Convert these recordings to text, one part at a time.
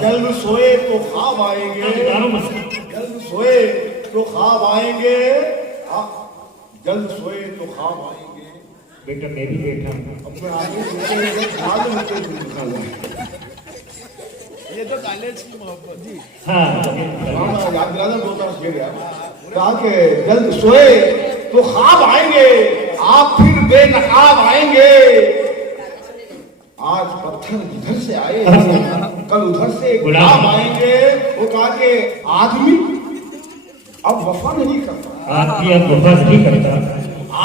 जल्द सोए तो ख्वाब आएंगे, जल्द सोए तो ख्वाब आएंगे, जल्द सोए तो ख्वाब आएंगे। बेटा मैं भी बैठा हूँ। अब मैं आगे मालूम है कि ये तो कॉलेज की मोहब्बत जी। हाँ याद दिलाना दो तरह से यार कहा कि जल्द सोए तो ख्वाब आएंगे, आप फिर बेनकाब आएंगे। आज पत्थर इधर से आए, कल उधर से गुलाब आएंगे। वो कहा कि आदमी अब वफा नहीं करता, आपकी अब वफा नहीं करता।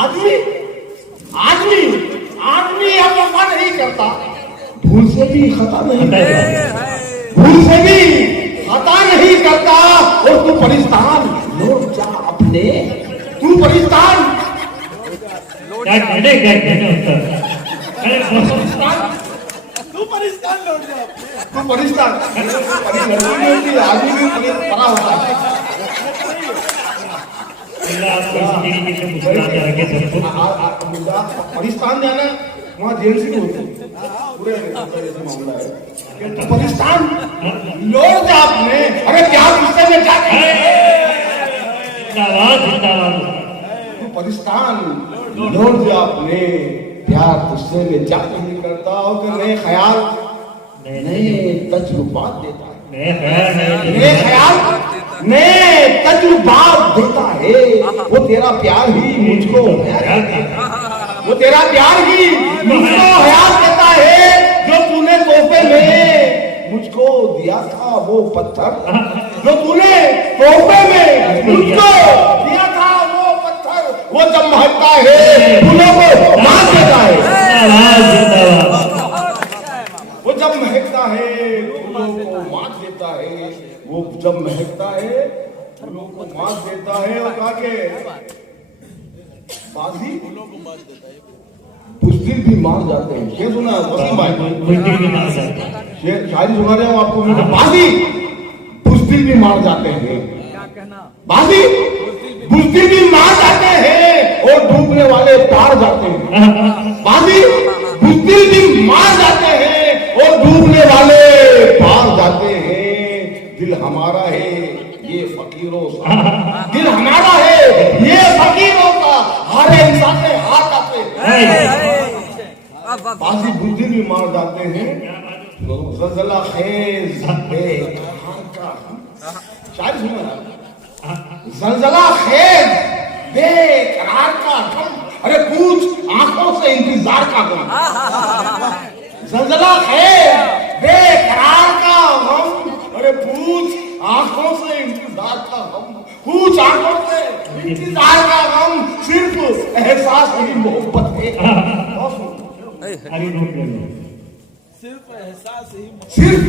आदमी आदमी आदमी अब वफा नहीं करता, भूल से भी खता नहीं करता, भूल से भी खता नहीं करता। और तू परिस्तान लौट जा अपने, तू परिस्तान क्या कहने उत्तर? अरे तू परिस्तान लौट जा अपने। तू परिस्तान आदमी भी पड़ा होता है। अल्लाह आपको इस तरीके से मुस्कुराते रखे सबको। पाकिस्तान जाना वहाँ जेल से होते पूरे मामला है। पाकिस्तान लौट जा आपने, अरे क्या गुस्से में जाके जिंदाबाद जिंदाबाद। तू पाकिस्तान लौट जा अपने, प्यार गुस्से में जा नहीं करता और नए ख्याल नए तजुर्बात देता है, नए ख्याल नए ख्याल नए तजुर्बात देता है। वो तेरा प्यार ही मुझको वो तेरा प्यार ही मुझको हयात देता है। जो तूने तोहफे में मुझको दिया था वो पत्थर, जो तूने तोहफे में मुझको दिया था वो पत्थर, वो जब महकता है फूलों को मार देता है, वो जब महकता है फूलों को मार देता है, वो जब महकता है फूलों को मार देता है। और कहा के बाजी बुज़दिल भी मार जाते हैं। शेर सुना वसीम भाई, शेर शायरी सुना रहे हो आपको। बाजी बुज़दिल भी मार जाते हैं, बाजी बुज़दिल भी मार जाते हैं और डूबने वाले पार जाते हैं। बाजी बुज़दिल भी मार जाते हैं और डूबने वाले पार जाते हैं। दिल हमारा है ये फकीरों का, दिल हमारा है ये फकीरों का, हर इंसान से हाथ आते हैं। बाजी बुद्धिल भी मार जाते हैं। ज़लज़ला खेज़ बेकरार का शायद सुना ना, ज़लज़ला खेज़ बेकरार का गम, अरे पूछ आंखों से इंतजार का गम। ज़लज़ला खेज़ बेकरार का गम, अरे पूछ आंखों से इंतजार का गम, पूछ आंखों से इंतजार का गम। सिर्फ एहसास की मोहब्बत है, सिर्फ एहसास ही सिर्फ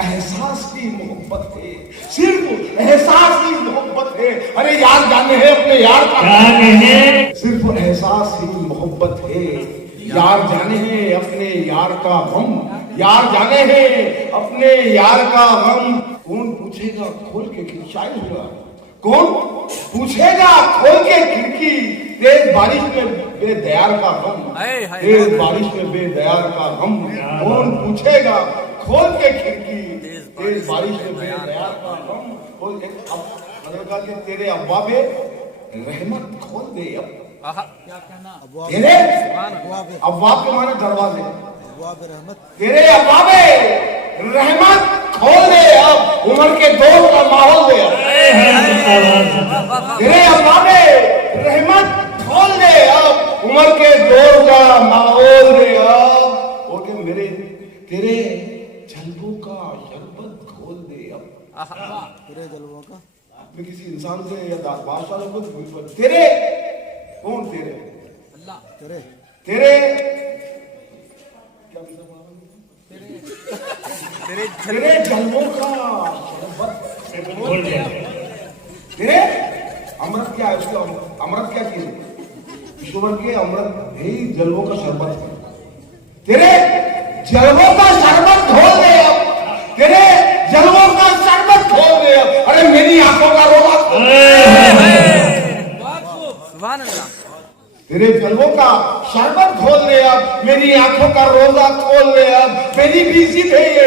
एहसास की मोहब्बत है, सिर्फ एहसास की मोहब्बत है। अरे यार जाने है अपने यार का, सिर्फ एहसास ही मोहब्बत है। यार जाने हैं अपने यार का गम, यार जाने हैं अपने यार का गम। कौन पूछेगा खोल के खिड़की, शायद होगा कौन पूछेगा खोल के खिड़की, तेज बारिश में बेदयार का गम, तेज बारिश में बेदयार का गम। कौन पूछेगा खोल के खिड़की, तेज बारिश में बेदयार का गम। खोल के अब कहा कि तेरे अब्बा पे रहमत खोल दे। अब तेरे अब्वाब के माने दरवाजे, तेरे अब्वाब रहमत खोल दे। अब उम्र के दौर का माहौल दे, तेरे अब्वाब रहमत खोल दे। अब उम्र के दौर का माहौल दे। अब वो के मेरे तेरे जल्बों का शरबत खोल दे। अब तेरे जल्बों का आपने किसी इंसान से या बादशाह को तेरे कौन तेरे अल्लाह तेरे तेरे तेरे जलवों का शरबत, तेरे अमृत क्या है, उसका अमृत क्या चीज है? ईश्वर के अमृत ही जलवों का शरबत है। तेरे जलवों का शरबत खोल दे। अब तेरे जलवों का शरबत खोल दे। अब अरे मेरी आंखों का रोजा, तेरे जलवों का शरबत खोल ले। अब मेरी आंखों का रोजा खोल ले। अब मेरी भी जिद है ये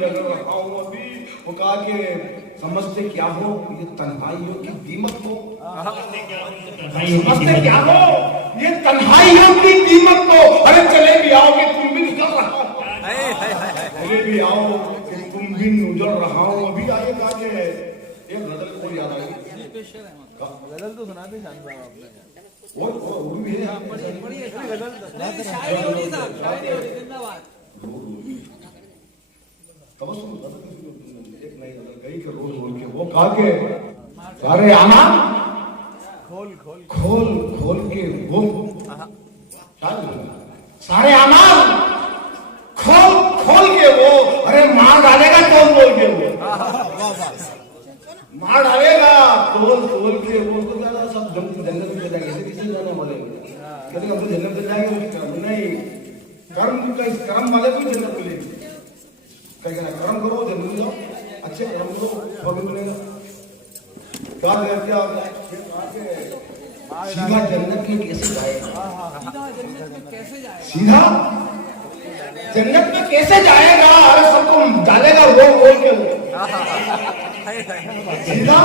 रगड़ रहा हूँ अभी। वो कहा कि समझते क्या हो ये तन्हाइयों की कीमत को, समझते क्या हो ये तन्हाइयों की कीमत को। अरे चले भी आओ कि तुम भी उजड़ रहा हो, चले भी आओ कि तुम भी उजड़ रहा हो अभी। आइए कहा कि एक गजल को याद आई, गजल तो सुनाते शान साहब आपने। वो भी है गजल एक नई गजल गई के रोज बोल के वो कहा के सारे आना खोल खोल खोल खोल के वो सारे अनार खोल खोल के वो, अरे मार डालेगा तोल तोल के वो, मार डालेगा तोल तोल के वो। तो क्या सब जन्नत में जाएंगे, किसी जाने वाले कहते हम तो जन्नत में जाएंगे, नहीं कर्म का कर्म वाले को जन्नत मिलेगी। क्या कर्म करो जन्नत में जाओ, अच्छे कर्म करो फल मिलेगा। क्या कहते हैं सीधा जन्नत में कैसे जाएगा, सीधा जन्नत में कैसे जाएगा। अरे सबको डालेगा वो बोल के वो, सीधा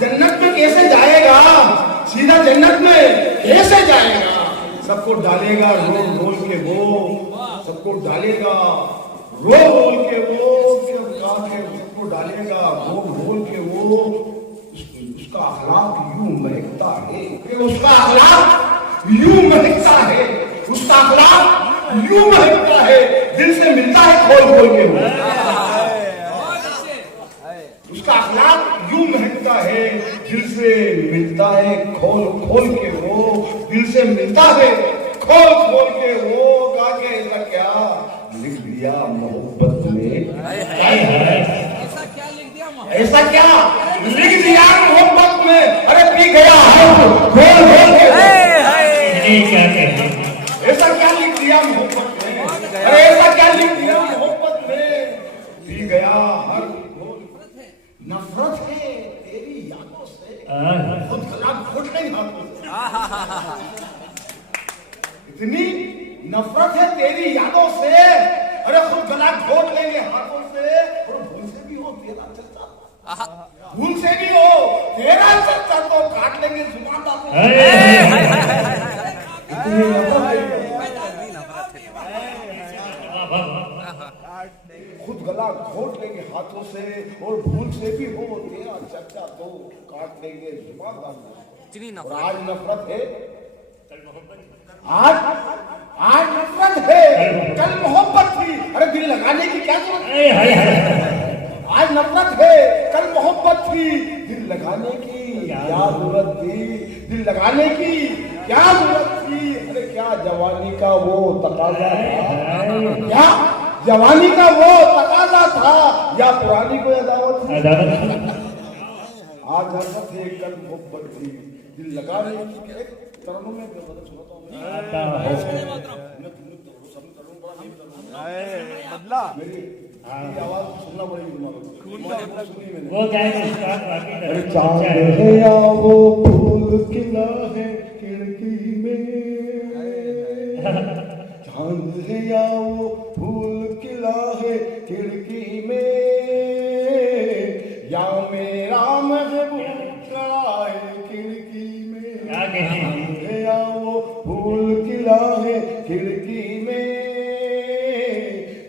जन्नत में कैसे जाएगा, सीधा जन्नत में कैसे जाएगा। सबको डालेगा रोल रोल के वो, सबको डालेगा रोल रोल के वो, सबको डालेगा रोल रोल के वो। उसका अखलाक यूं महकता है, उसका अखलाक यूं महकता है, उसका अखलाक यूं महकता है, दिल से मिलता है खोल खोल के वो। उसका अखलाक यूं महकता है, दिल से मिलता है खोल खोल के वो, दिल से मिलता है खोल खोल के वो। कहा के ऐसा क्या लिख दिया मोहब्बत में, ऐसा क्या लिख दिया मोहब्बत में। अरे पी गया खोल खोल के, ऐसा क्या लिख दिया मोहब्बत में, अरे ऐसा क्या लिख दिया मोहब्बत में। पी गया हर नफरत है तेरी यादों से, खुद गला घोट नहीं हाथों से। इतनी नफरत है तेरी यादों से, अरे खुद गला घोट लेंगे हाथों से। और भूल से भी हो तेरा चर्चा, भूल से भी हो तेरा चर्चा तो काट लेंगे जुबान दांतों से। इतनी नफरत है, खुद गला घोट लेंगे हाथों से, और भूल से भी हो तेरा चर्चा तो काट लेंगे जुबान दांतों से। और आज नफरत है, आज नफरत है, कल मोहब्बत थी। अरे दिल लगाने की क्या जरूरत है, आज नफरत है, कल मोहब्बत थी। दिल लगाने की क्या जरूरत थी, दिल लगाने की क्या जरूरत थी। अरे क्या जवानी का वो तकाजा था, क्या जवानी का वो तकाजा था, या पुरानी कोई अदावत थी। आज नफरत है, कल मोहब्बत थी, दिल लगाने की। तरनों में बदला मेरी आवाज सुनना पड़ेगी तुम्हारे। वो अरे चांद है या वो फूल खिला है खिड़की में, चांद है या वो फूल खिला है खिड़की में, या मेरा महबूब खड़ा है खिड़की में। चांद है या वो फूल खिला है खिड़की में,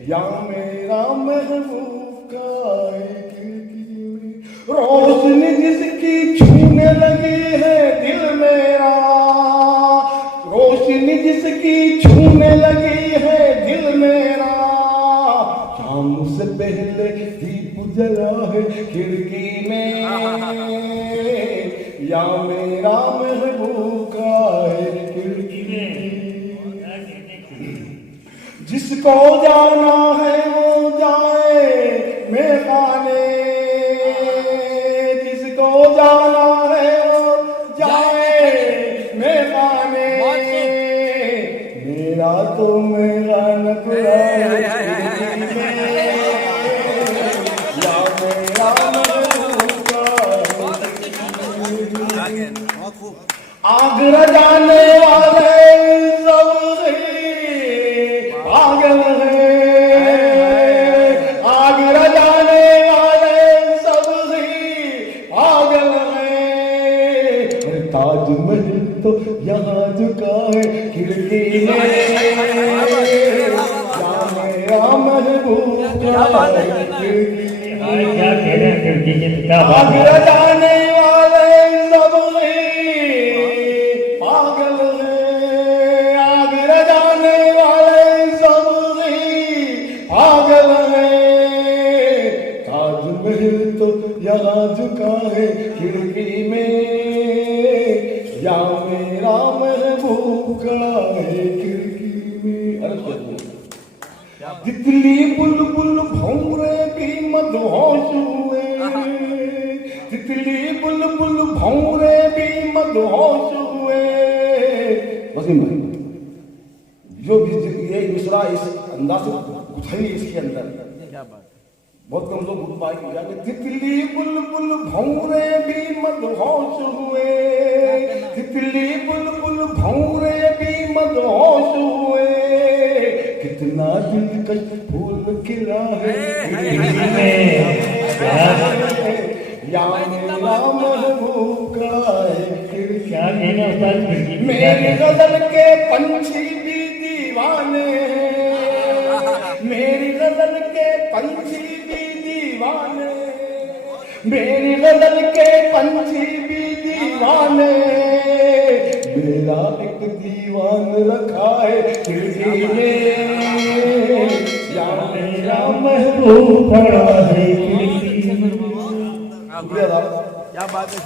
या मेरा महबूब का है खिड़की में। रोशनी जिसकी छूने लगी है दिल मेरा, रोशनी जिसकी छूने लगी है दिल मेरा, शाम से पहले दीप जला है खिड़की में, या मेरा महबूब का है खिड़की में। जिसको जाना है वो जाए मेखाने, जिसको जाना है वो जाए मेखाने, मेरा तो मेरा नखरा है खिड़की में, या मेरा महबूबा आग रजाने वाले सब पागल है, क्या कह रहे हैं खिड़की के क्या बात आग है? रजाने वाले सब नहीं पागल हैं, आग रजाने वाले सब नहीं पागल हैं। ताजमहल तो यहाँ झुका है खिड़की में, या मेरा महबूब खड़ा है खिड़की में। अरे तितली बुलबुल भौंरे भी मदहोश हुए, तितली बुलबुल भौंरे भी मदहोश हुए। वसीम भाई, जो भी ये मिसरा इस अंदाज से कुछ है नहीं इसके अंदर, बहुत कम लोग भूल पाएंगे। तितली बुलबुल भौंरे भी मदहोश हुए, तितली बुलबुल भौंरे भी मदहोश हुए। कितना दिलकश फूल खिला है या मेरा महबूब का है खिड़की। क्या कहना उस्ताद खिड़की में? मेरी गजल के पंछी भी दीवाने हैं, मेरी गजल के पंछी भी दीवाने, मेरी गजल के पंछी भी दीवाने। मेरा एक दीवान रखा है खिड़की में, या मेरा महबूब खड़ा है खिड़की में। क्या बात है।